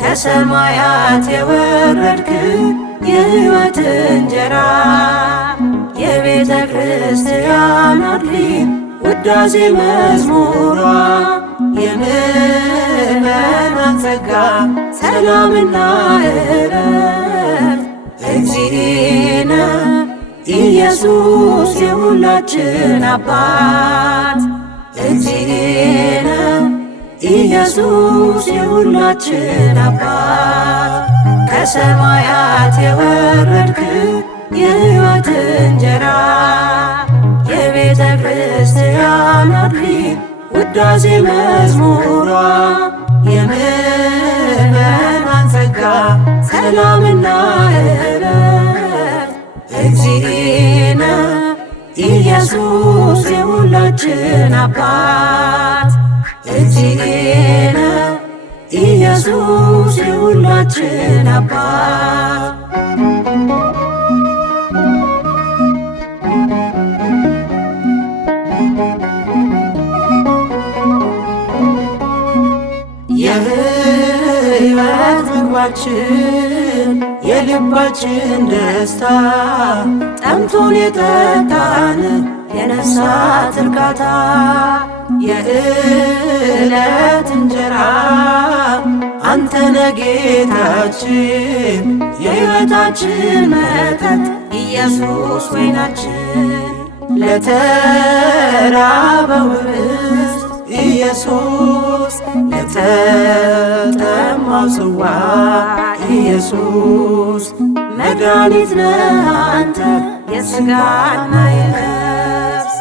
ከሰማያት የወረድክ የሕይወት እንጀራ የቤተ ክርስቲያን አክሊል ውዳሴ መዝሙሯ የምዕመናን ጸጋ ሰላምና ዕረፍት እግዚእነ ኢየሱስ የሁላችን አባት እግዚእነ ኢየሱስ የሁላችን አባት ከሰማያት የወረድክ የሕይወት እንጀራ የቤተ ክርስቲያን አክሊል ውዳሴ መዝሙሯ የምዕመናን ጸጋ ሰላምና ዕረፍት እግዚእነ ኢየሱስ የሁላችን አባት እግዚእነ ኢየሱስ የሁላችን አባት የሕይወት ምግባችን የልባችን ደስታ ጠምቶን የጠጣን የነፍሳት እርካታ የዕለት እንጀራ አንተነ ጌታችን የሕይወታችን መጠጥ ኢየሱስ ወይናችን ለተራበው ኅብስት ኢየሱስ ለተጠማው ጽዋ ኢየሱስ መድኃኒት ነህ አንተ የሥጋና የነፍስ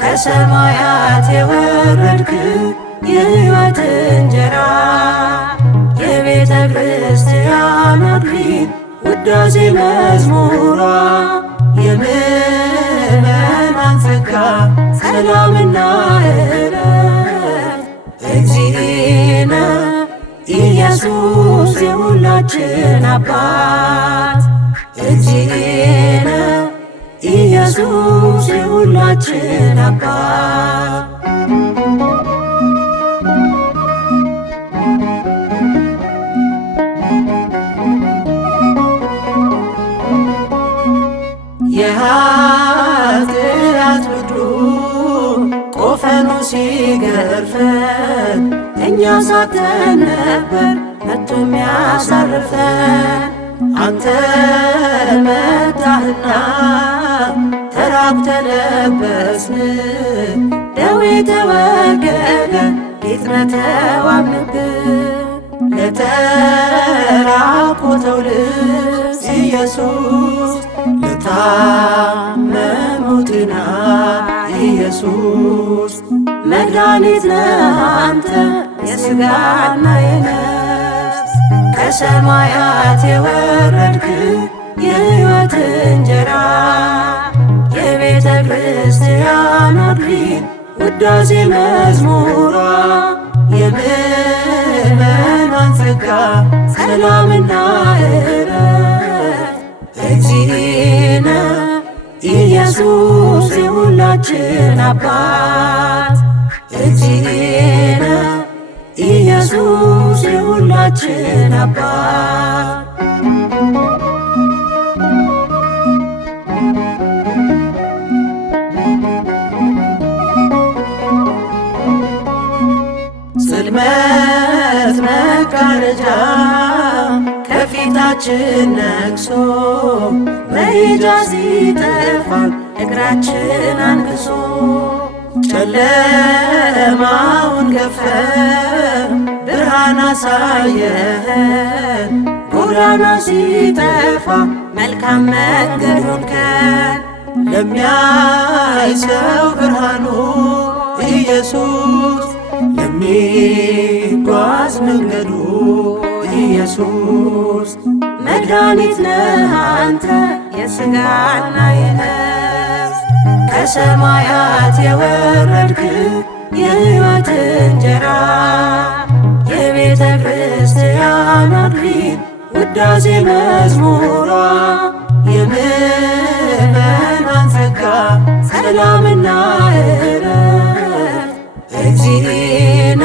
ከሰማያት የወረድክ የሕይወት እንጀራ የቤተ ክርስቲያን አክሊል ውዳሴ መዝሙሯ የምዕመናን ጸጋ ሰላምና ዕረፍት እግዚእነ ኢየሱስ የሁላችን አባት እግዚእነ ኢየሱስ የሁላችን አባት የኃጢአት ምድሩ ቆፈኑ ሲገርፈን እኛ ሳተን ነበር መጥቶ የሚያሳርፈን አንተ መጣህና ተራቁተን ለበስን ደዌ ተወገደ ጌጥነ ተዋብንብን ለተራቆተው ልብስ ኢየሱስ ለታመመው ጤና ኢየሱስ መድኃኒት ነህ አንተ የሥጋና የነፍስ ከሰማያት የወረድክ የሕይወት እንጀራ የቤተ ክርስቲያን አክሊል ውዳሴ መዝሙሯ የምዕመናን ጸጋ ሰላምና ዕረፍት እግዚእነ ኢየሱስ የሁላችን አባት እግዚእነ ኢየሱስ የሁላችን አባት ጽልመት መጋረጃ ከፊታችን ነግሶ መሄጃ ሲጠፋን እግራችን አንግሶ ጨለማውን ገፈ ብርሃን አሳየን ጎዳና ሲጠፋ መልካም መንገድ ሆንከን ለሚያይ ሰው ብርሃኑ ኢየሱስ ለሚጓዝ መንገዱ ኢየሱስ መድኃኒት ነህ አንተ የሥጋና የነፍስ ከሰማያት የወረድክ የሕይወት እንጀራ የቤተ ክርስቲያን አክሊል ውዳሴ መዝሙሯ የምዕመናን ጸጋ ሰላምና ዕረፍት እግዚእነ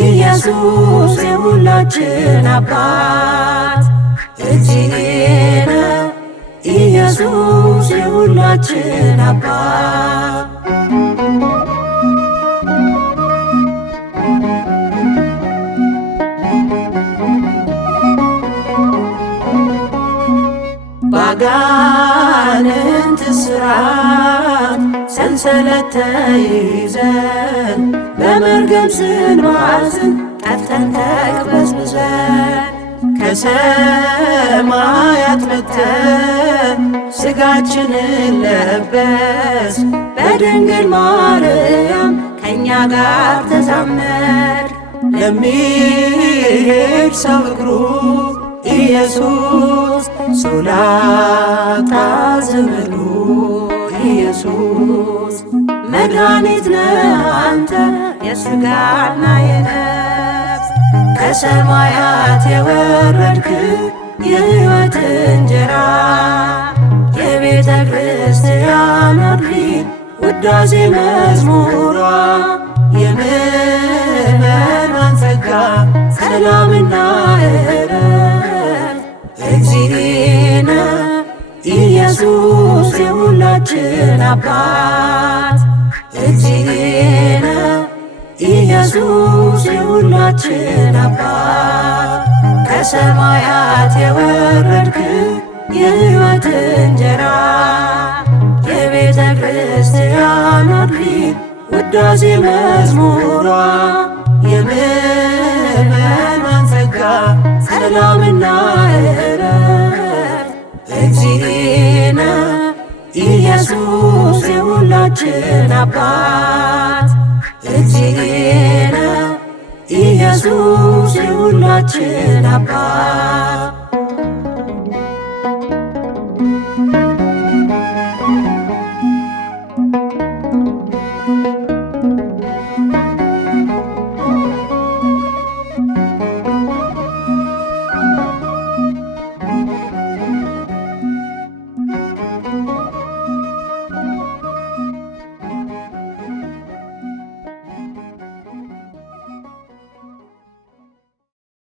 ኢየሱስ የሁላችን አባት እግዚእነ ኢየሱስ የሁላችን አባት ባጋንንት እስራት ሰንሰለት ተይዘን በመርገም ስንባዝን ጠፍተን ተቅበዝብዘን ከሰማያት መጥተህ ሥጋችንን ለበስ በድንግል ማርያም ከእኛ ጋር ተዛመድ ለሚሄድ ሰው እግሩ ኢየሱስ ሶላታ ዘመኑ ኢየሱስ መድኃኒት ነህ አንተ የሥጋና የነፍስ ከሰማያት የወረድክ የሕይወት እንጀራ የቤተ ክርስቲያን አክሊል ውዳሴ መዝሙሯ የምዕመናን ጸጋ ሰላምና ዕረፍት እግዚእነ ኢየሱስ የሁላችን አባት እግዚእነ ኢየሱስ የሁላችን አባት ከሰማያት የወረድክ የሕይወት እንጀራ የቤተ ክርስቲያን አክሊል ውዳሴ መዝሙሯ የምዕመናን ጸጋ ሰላምና ዕረፍት እግዚእነ ኢየሱስ የሁላችን አባት እግዚእነ ኢየሱስ የሁላችን አባት